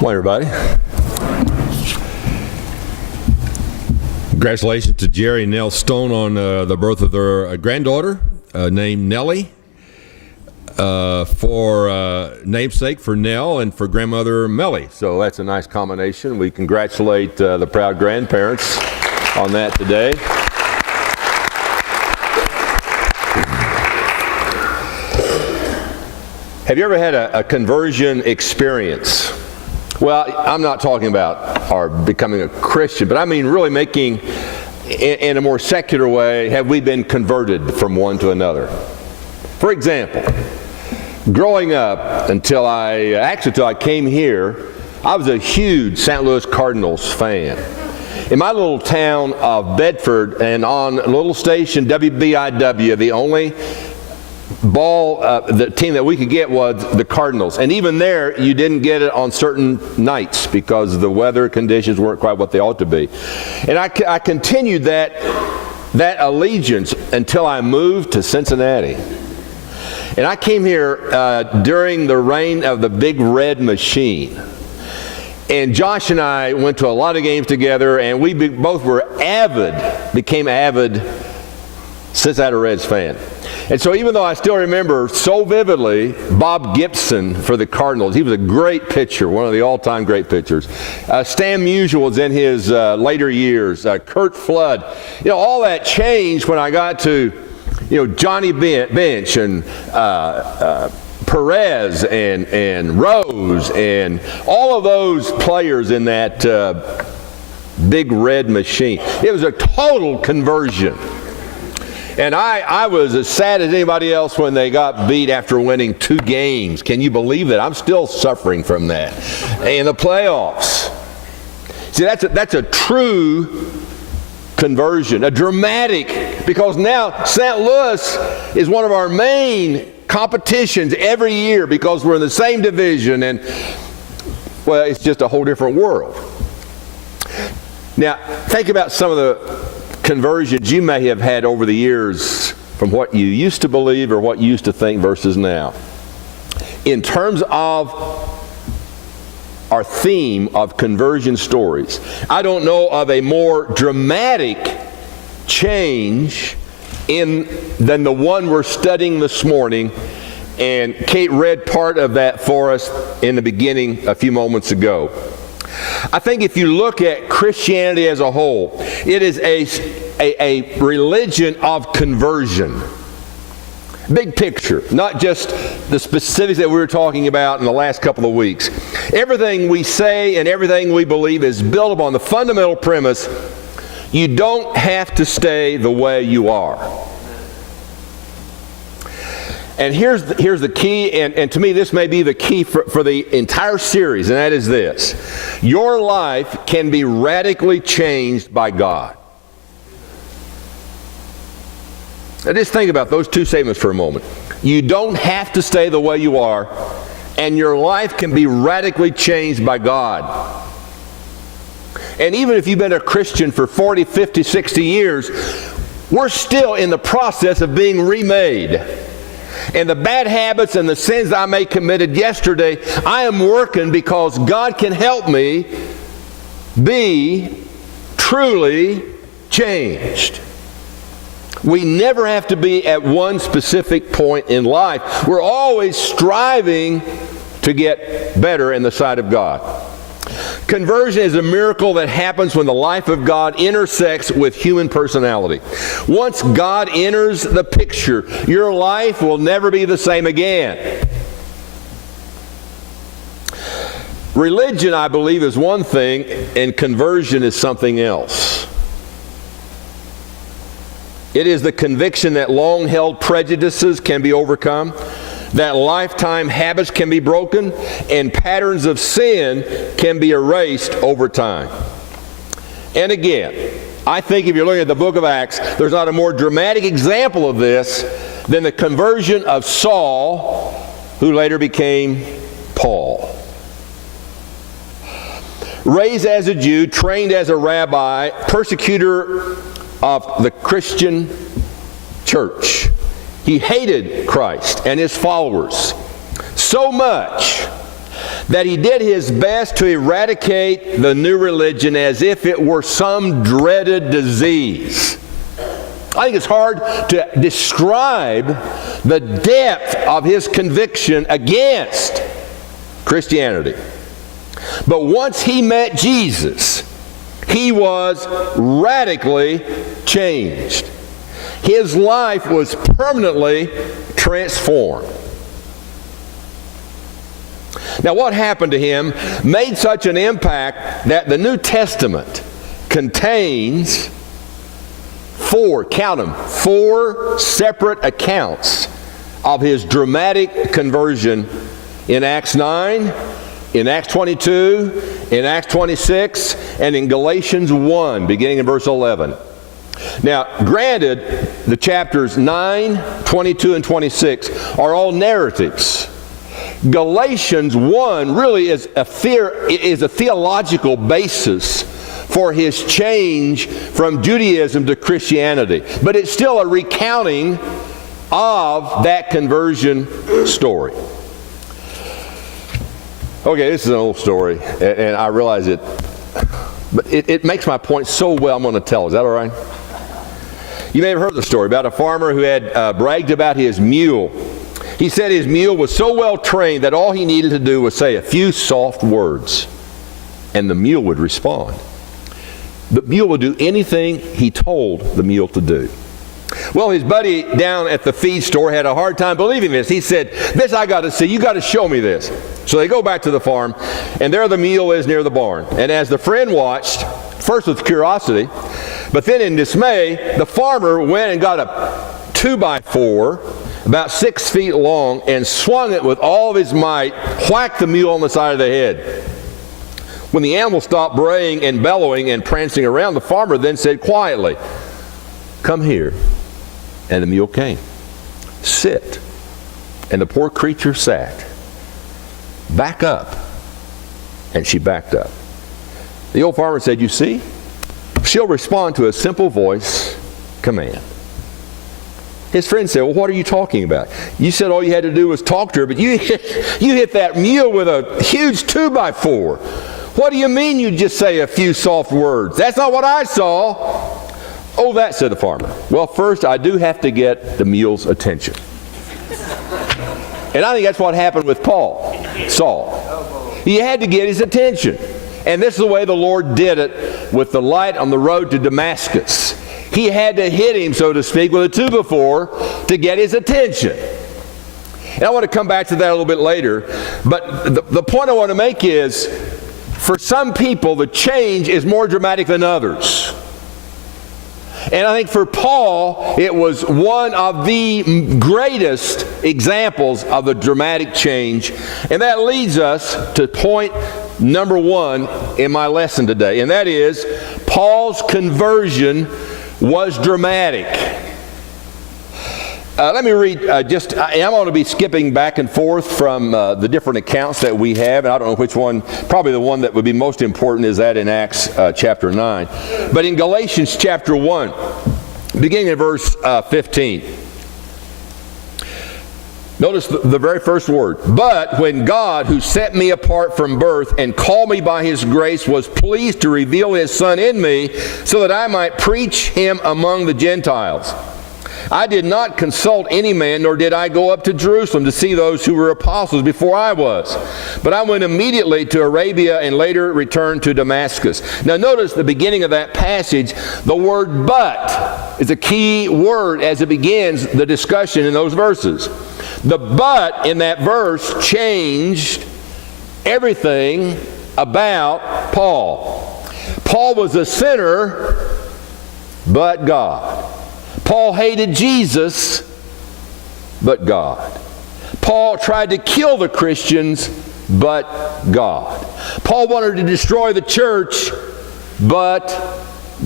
Morning, everybody. Congratulations to Jerry and Nell Stone on the birth of their granddaughter named Nellie. For namesake for Nell and for grandmother Mellie. So that's a nice combination. We congratulate the proud grandparents on that today. Have you ever had a conversion experience? Well, I'm not talking about our becoming a Christian, but I mean really making, in a more secular way, have we been converted from one to another? For example, growing up until I came here, I was a huge St. Louis Cardinals fan. In my little town of Bedford and on a little station, WBIW, the only the team that we could get was the Cardinals. And even there, you didn't get it on certain nights because the weather conditions weren't quite what they ought to be. And I continued that allegiance until I moved to Cincinnati. And I came here during the reign of the Big Red Machine. And Josh and I went to a lot of games together, and we both became avid Cincinnati Reds fan. And so even though I still remember so vividly Bob Gibson for the Cardinals, he was a great pitcher, one of the all-time great pitchers. Stan Musial was in his later years. Curt Flood. You know, all that changed when I got to Johnny Bench and Perez and Rose and all of those players in that Big Red Machine. It was a total conversion. And I was as sad as anybody else when they got beat after winning 2 games. Can you believe that? I'm still suffering from that. In the playoffs. See, that's a true conversion, a dramatic, because now St. Louis is one of our main competitions every year because we're in the same division, and well, it's just a whole different world. Now, think about some of the conversions you may have had over the years from what you used to believe or what you used to think versus now. In terms of our theme of conversion stories, I don't know of a more dramatic change than the one we're studying this morning, and Kate read part of that for us in the beginning a few moments ago. I think if you look at Christianity as a whole, it is a religion of conversion. Big picture, not just the specifics that we were talking about in the last couple of weeks. Everything we say and everything we believe is built upon the fundamental premise: you don't have to stay the way you are. And here's the key, and to me this may be the key for the entire series, and that is this: your life can be radically changed by God. Now just think about those two statements for a moment. You don't have to stay the way you are, and your life can be radically changed by God. And even if you've been a Christian for 40, 50, 60 years, we're still in the process of being remade. And the bad habits and the sins I may have committed yesterday, I am working because God can help me be truly changed. We never have to be at one specific point in life. We're always striving to get better in the sight of God. Conversion is a miracle that happens when the life of God intersects with human personality. Once God enters the picture, your life will never be the same again. Religion, I believe, is one thing, and conversion is something else. It is the conviction that long-held prejudices can be overcome, that lifetime habits can be broken, and patterns of sin can be erased over time. And again, I think if you're looking at the book of Acts, there's not a more dramatic example of this than the conversion of Saul, who later became Paul. Raised as a Jew, trained as a rabbi, persecutor of the Christian church, he hated Christ and his followers so much that he did his best to eradicate the new religion as if it were some dreaded disease. I think it's hard to describe the depth of his conviction against Christianity. But once he met Jesus, he was radically changed. His life was permanently transformed. Now, what happened to him made such an impact that the New Testament contains four separate accounts of his dramatic conversion in Acts 9, in Acts 22, in Acts 26, and in Galatians 1, beginning in verse 11. Now, granted, the chapters 9, 22, and 26 are all narratives. Galatians 1 really is a theological basis for his change from Judaism to Christianity. But it's still a recounting of that conversion story. Okay, this is an old story, and I realize it, but it makes my point so well, I'm going to tell. Is that all right? You may have heard the story about a farmer who had bragged about his mule. He said his mule was so well trained that all he needed to do was say a few soft words, and the mule would respond. The mule would do anything he told the mule to do. Well, his buddy down at the feed store had a hard time believing this. He said, "This I got to see. You got to show me this." So they go back to the farm, and there the mule is near the barn. And as the friend watched, first with curiosity, but then in dismay, the farmer went and got a 2x4, about 6 feet long, and swung it with all of his might, whacked the mule on the side of the head. When the animal stopped braying and bellowing and prancing around, the farmer then said quietly, "Come here." And the mule came. "Sit." And the poor creature sat. "Back up." And she backed up. The old farmer said, "You see, she'll respond to a simple voice command." His friend said, "Well, what are you talking about? You said all you had to do was talk to her, but you hit that mule with a huge 2x4. What do you mean you just say a few soft words? That's not what I saw." "Oh, that," said the farmer. "Well, first I do have to get the mule's attention." And I think that's what happened with Saul. He had to get his attention. And this is the way the Lord did it with the light on the road to Damascus. He had to hit him, so to speak, with a 2x4 to get his attention. And I want to come back to that a little bit later. But the point I want to make is, for some people, the change is more dramatic than others. And I think for Paul, it was one of the greatest examples of a dramatic change. And that leads us to point number 1 in my lesson today. And that is, Paul's conversion was dramatic. Let me read I'm going to be skipping back and forth from the different accounts that we have, and I don't know which one. Probably the one that would be most important is that in Acts chapter 9. But in Galatians chapter 1, beginning in verse 15, notice the very first word. "But when God, who set me apart from birth and called me by his grace, was pleased to reveal his Son in me so that I might preach him among the Gentiles. I did not consult any man, nor did I go up to Jerusalem to see those who were apostles before I was. But I went immediately to Arabia and later returned to Damascus." Now notice the beginning of that passage. The word "but" is a key word as it begins the discussion in those verses. The "but" in that verse changed everything about Paul. Paul was a sinner, but God. Paul hated Jesus, but God. Paul tried to kill the Christians, but God. Paul wanted to destroy the church, but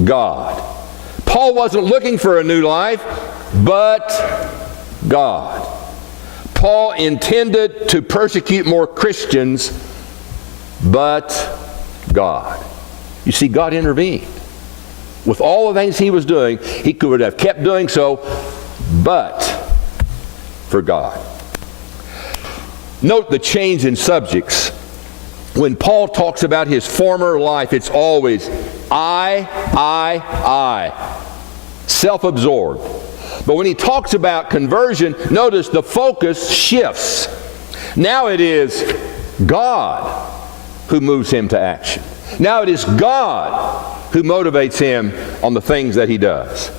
God. Paul wasn't looking for a new life, but God. Paul intended to persecute more Christians, but God. You see, God intervened. With all the things he was doing, he could have kept doing so, but for God. Note the change in subjects. when Paul talks about his former life, it's always I, self-absorbed. But when he talks about conversion, notice the focus shifts. Now it is God who moves him to action. Now it is God who motivates him on the things that he does.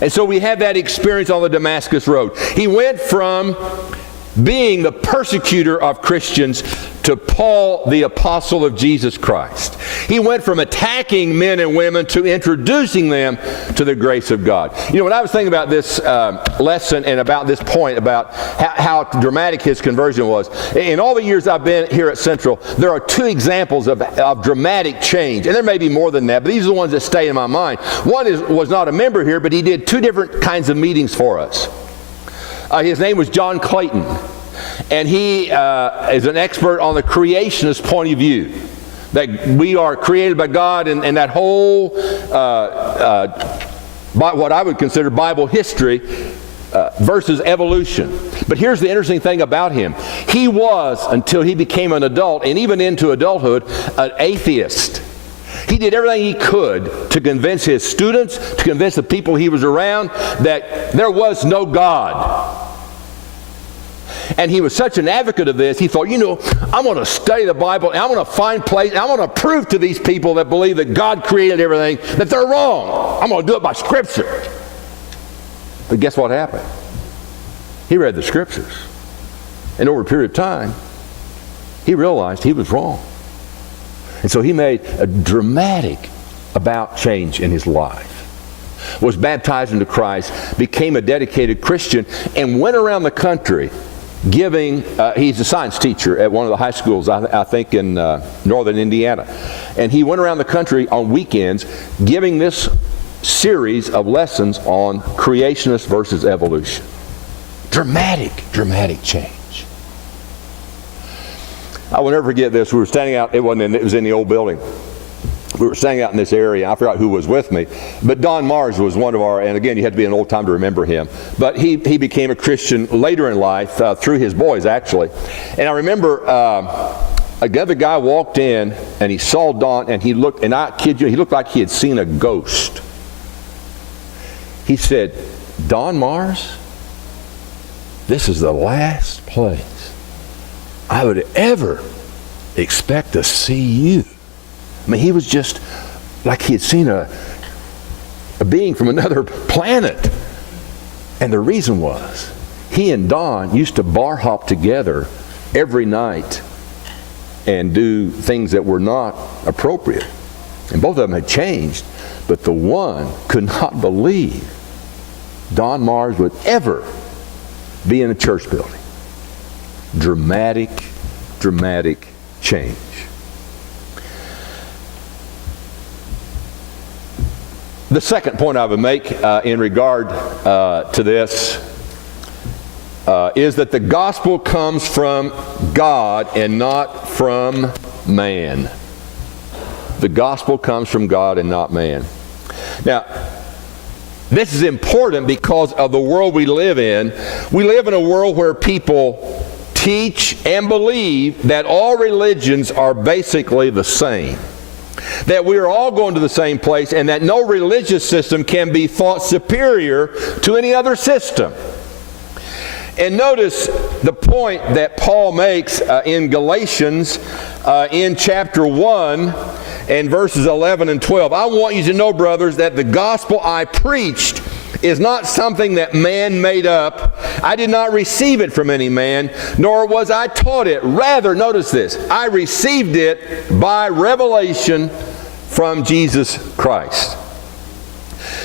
And so we have that experience on the Damascus Road. He went from being the persecutor of Christians to Paul, the apostle of Jesus Christ. He went from attacking men and women to introducing them to the grace of God. You know, when I was thinking about this lesson and about this point about how dramatic his conversion was, in all the years I've been here at Central, there are two examples of dramatic change. And there may be more than that, but these are the ones that stay in my mind. One was not a member here, but he did two different kinds of meetings for us. His name was John Clayton, and he is an expert on the creationist point of view, that we are created by God, and that whole, what I would consider Bible history versus evolution. But here's the interesting thing about him. He was, until he became an adult, and even into adulthood, an atheist. He did everything he could to convince his students, to convince the people he was around, that there was no God. And he was such an advocate of this, he thought, you know, I'm going to study the Bible, and I'm going to find place, and I'm going to prove to these people that believe that God created everything, that they're wrong. I'm going to do it by Scripture. But guess what happened? He read the Scriptures. And over a period of time, he realized he was wrong. And so he made a dramatic about change in his life. Was baptized into Christ, became a dedicated Christian, and went around the country giving, he's a science teacher at one of the high schools, I think in northern Indiana. And he went around the country on weekends giving this series of lessons on creationist versus evolution. Dramatic change. I will never forget this. We were standing out, it was in the old building. We were standing out in this area. I forgot who was with me. But Don Mars was one of our, and again, you had to be an old time to remember him. But he became a Christian later in life, through his boys, actually. And I remember another guy walked in, and he saw Don, and he looked, and I kid you, he looked like he had seen a ghost. He said, Don Mars, this is the last place I would ever expect to see you. I mean, he was just like he had seen a being from another planet. And the reason was, he and Don used to bar hop together every night and do things that were not appropriate. And both of them had changed, but the one could not believe Don Mars would ever be in a church building. Dramatic change. The second point I would make in regard to this is that the gospel comes from God and not from man. The gospel comes from God and not man. Now, this is important because of the world we live in. We live in a world where people teach and believe that all religions are basically the same. That we are all going to the same place, and that no religious system can be thought superior to any other system. And notice the point that Paul makes in Galatians in chapter 1 and verses 11 and 12. I want you to know, brothers, that the gospel I preached is not something that man made up. I did not receive it from any man, nor was I taught it. Rather, notice this, I received it by revelation from Jesus Christ.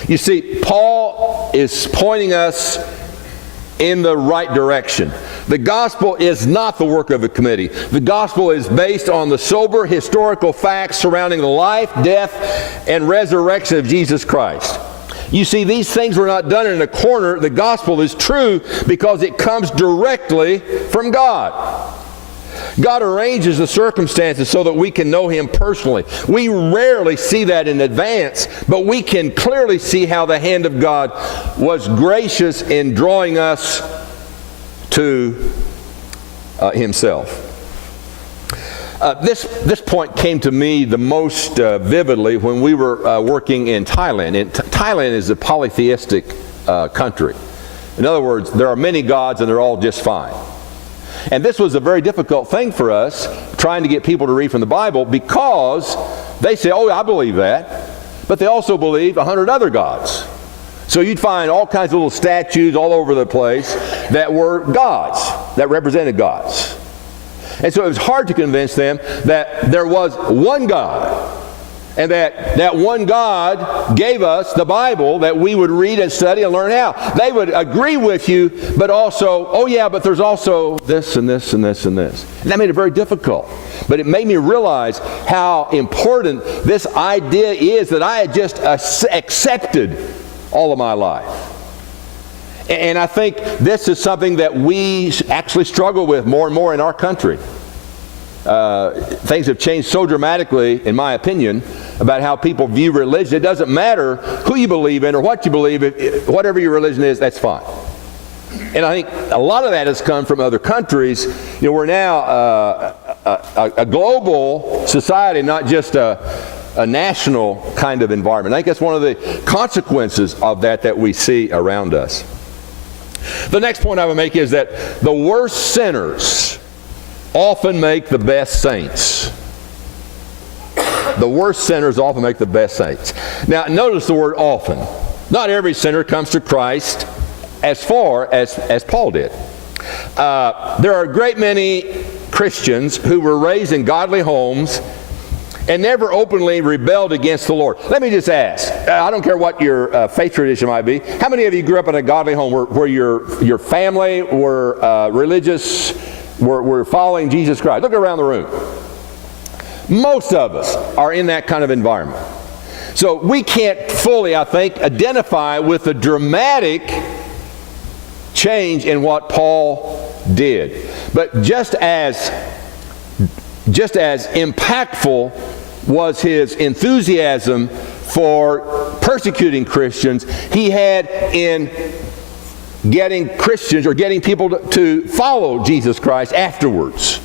You see, Paul is pointing us in the right direction. The gospel is not the work of a committee. The gospel is based on the sober historical facts surrounding the life, death, and resurrection of Jesus Christ. You see, these things were not done in a corner. The gospel is true because it comes directly from God. God arranges the circumstances so that we can know Him personally. We rarely see that in advance, but we can clearly see how the hand of God was gracious in drawing us to Himself. This point came to me the most vividly when we were working in Thailand. And Thailand is a polytheistic country. In other words, there are many gods and they're all just fine. And this was a very difficult thing for us, trying to get people to read from the Bible, because they say, oh, I believe that, but they also believe 100 other gods. So you'd find all kinds of little statues all over the place that were gods, that represented gods. And so it was hard to convince them that there was one God, and that one God gave us the Bible that we would read and study and learn how. They would agree with you, but also, oh yeah, but there's also this and this and this and this. And that made it very difficult. But it made me realize how important this idea is that I had just accepted all of my life. And I think this is something that we actually struggle with more and more in our country. Things have changed so dramatically, in my opinion, about how people view religion. It doesn't matter who you believe in or what you believe in. Whatever your religion is, that's fine. And I think a lot of that has come from other countries. You know, we're now a global society, not just a national kind of environment. I think that's one of the consequences of that we see around us. The next point I would make is that the worst sinners often make the best saints. The worst sinners often make the best saints. Now, notice the word often. Not every sinner comes to Christ as far as Paul did. There are a great many Christians who were raised in godly homes and never openly rebelled against the Lord. Let me just ask, I don't care what your faith tradition might be, how many of you grew up in a godly home where your family were religious, were following Jesus Christ? Look around the room. Most of us are in that kind of environment. So we can't fully, I think, identify with the dramatic change in what Paul did. But just as impactful was his enthusiasm for persecuting Christians, he had in getting Christians or getting people to follow Jesus Christ afterwards.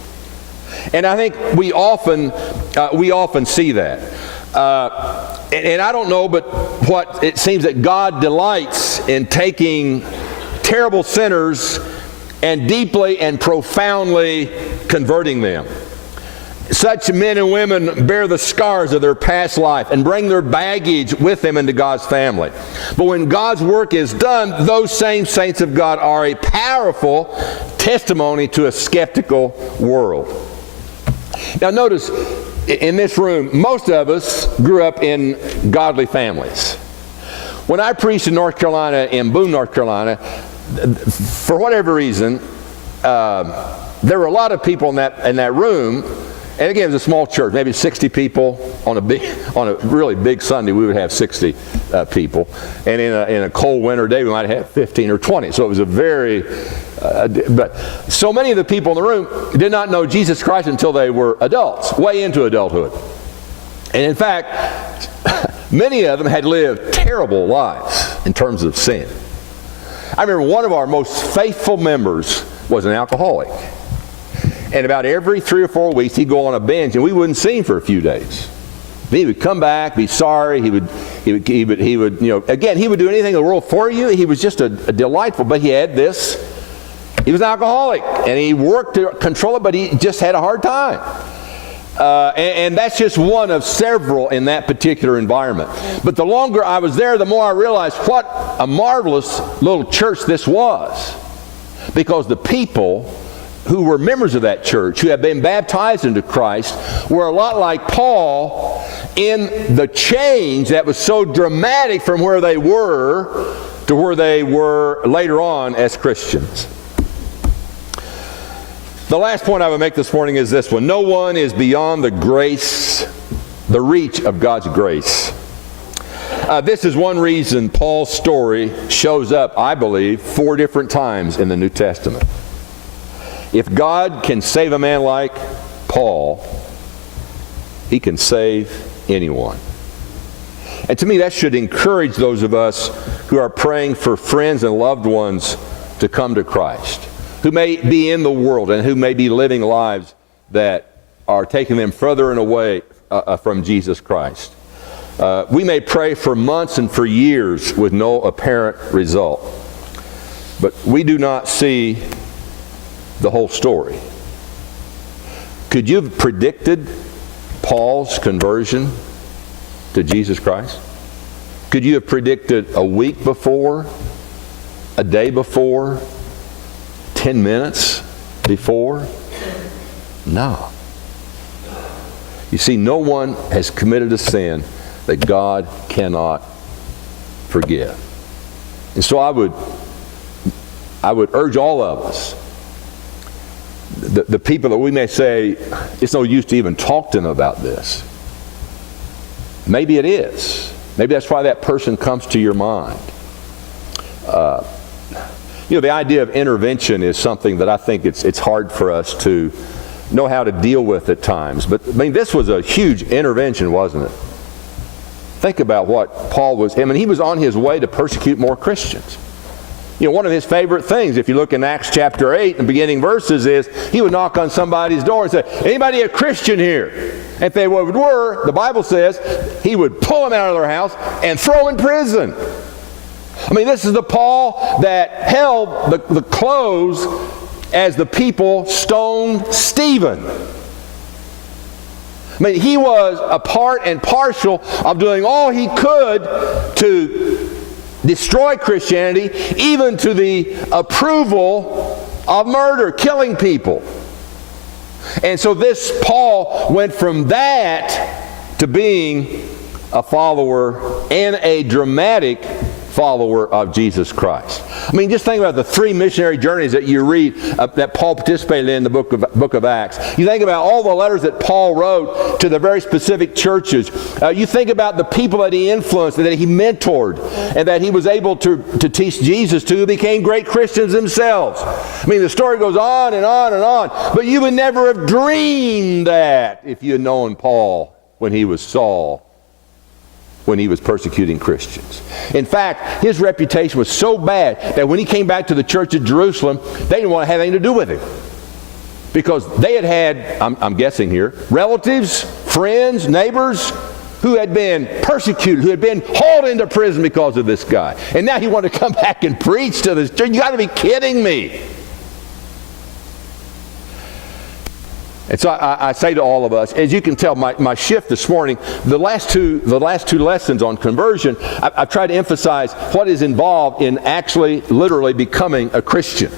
And I think we often see that. And I don't know, but what it seems that God delights in taking terrible sinners and deeply and profoundly converting them. Such men and women bear the scars of their past life and bring their baggage with them into God's family. But when God's work is done, those same saints of God are a powerful testimony to a skeptical world. Now notice, in this room, most of us grew up in godly families. When I preached in North Carolina, in Boone, North Carolina, for whatever reason, there were a lot of people in that room. And again, it was a small church, maybe 60 people. On a really big Sunday, we would have 60 people. And in a cold winter day, we might have 15 or 20. So it was a very, but so many of the people in the room did not know Jesus Christ until they were adults, way into adulthood. And in fact, many of them had lived terrible lives in terms of sin. I remember one of our most faithful members was an alcoholic. And about every 3 or 4 weeks, he'd go on a binge, and we wouldn't see him for a few days. He would come back, be sorry. He would, you know, again, he would do anything in the world for you. He was just a delightful, but he had this. He was an alcoholic, and he worked to control it, but he just had a hard time. And that's just one of several in that particular environment. But the longer I was there, the more I realized what a marvelous little church this was. Because the people who were members of that church, who had been baptized into Christ, were a lot like Paul in the change that was so dramatic from where they were to where they were later on as Christians. The last point I would make this morning is this one. No one is beyond the reach of God's grace. This is one reason Paul's story shows up, I believe, 4 different times in the New Testament. If God can save a man like Paul, he can save anyone. And to me, that should encourage those of us who are praying for friends and loved ones to come to Christ, who may be in the world and who may be living lives that are taking them further and away from Jesus Christ. We may pray for months and for years with no apparent result, but we do not see the whole story. Could you have predicted Paul's conversion to Jesus Christ? Could you have predicted a week before, a day before, 10 minutes before? No. You see, no one has committed a sin that God cannot forgive. And so I would urge all of us, the people that we may say, it's no use to even talk to them about this. Maybe it is. Maybe that's why that person comes to your mind. The idea of intervention is something that I think it's hard for us to know how to deal with at times. But, this was a huge intervention, wasn't it? Think about what Paul was. He was on his way to persecute more Christians. One of his favorite things, if you look in Acts chapter 8, the beginning verses, is he would knock on somebody's door and say, anybody a Christian here? And if they were, the Bible says, he would pull them out of their house and throw in prison. This is the Paul that held the clothes as the people stoned Stephen. He was a part and partial of doing all he could to destroy Christianity, even to the approval of murder, killing people. And so this Paul went from that to being a follower and a dramatic follower of Jesus Christ. Just think about the 3 missionary journeys that you read that Paul participated in the book of Acts. You think about all the letters that Paul wrote to the very specific churches. You think about the people that he influenced and that he mentored and that he was able to teach Jesus to, who became great Christians themselves. The story goes on and on and on. But you would never have dreamed that if you had known Paul when he was Saul, when he was persecuting Christians. In fact, his reputation was so bad that when he came back to the church at Jerusalem, they didn't want to have anything to do with him. Because they had, I'm guessing here, relatives, friends, neighbors who had been persecuted, who had been hauled into prison because of this guy. And now he wanted to come back and preach to this church. You got to be kidding me. And so I say to all of us, as you can tell, my shift this morning, the last two lessons on conversion, I've tried to emphasize what is involved in actually, literally becoming a Christian.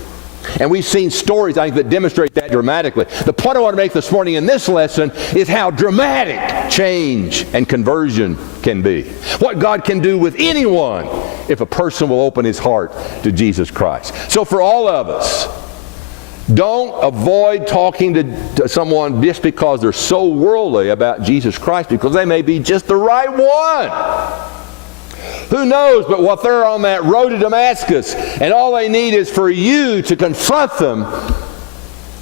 And we've seen stories, I think, that demonstrate that dramatically. The point I want to make this morning in this lesson is how dramatic change and conversion can be. What God can do with anyone if a person will open his heart to Jesus Christ. So for all of us, don't avoid talking to someone just because they're so worldly about Jesus Christ, because they may be just the right one. Who knows but what they're on that road to Damascus, and all they need is for you to confront them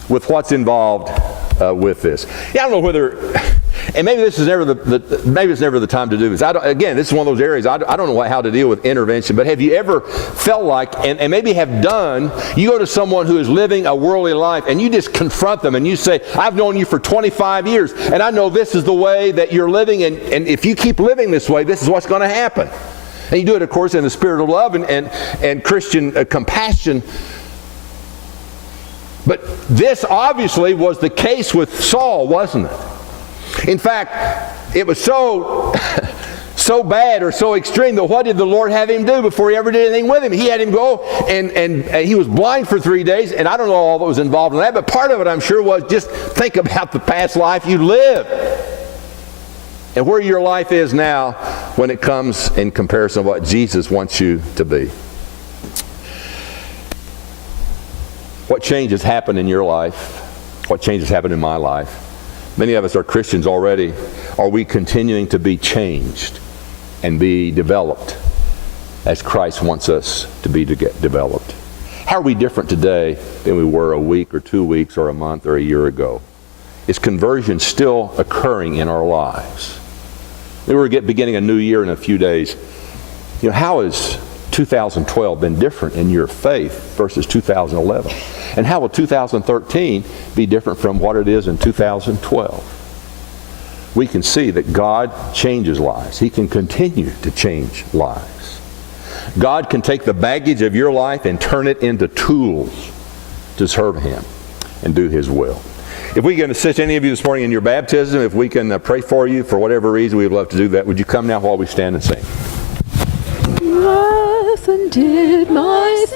with what's involved with this. I don't know whether, and maybe this is never maybe it's never the time to do this. Again, this is one of those areas I don't know how to deal with intervention. But have you ever felt like, and maybe have done, you go to someone who is living a worldly life, and you just confront them, and you say, "I've known you for 25 years, and I know this is the way that you're living, and if you keep living this way, this is what's going to happen." And you do it, of course, in the spirit of love and Christian compassion. But this obviously was the case with Saul, wasn't it? In fact, it was so bad or so extreme that what did the Lord have him do before he ever did anything with him? He had him go and he was blind for 3 days, and I don't know all that was involved in that, but part of it, I'm sure, was just think about the past life you lived and where your life is now when it comes in comparison to what Jesus wants you to be. What changes happen in your life? What changes happen in my life? Many of us are Christians already. Are we continuing to be changed and be developed as Christ wants us to be developed? How are we different today than we were a week or 2 weeks or a month or a year ago? Is conversion still occurring in our lives? We're beginning a new year in a few days. How is 2012 been different in your faith versus 2011? And how will 2013 be different from what it is in 2012? We can see that God changes lives. He can continue to change lives. God can take the baggage of your life and turn it into tools to serve Him and do His will. If we can assist any of you this morning in your baptism, if we can pray for you for whatever reason, we'd love to do that. Would you come now while we stand and sing? Often did my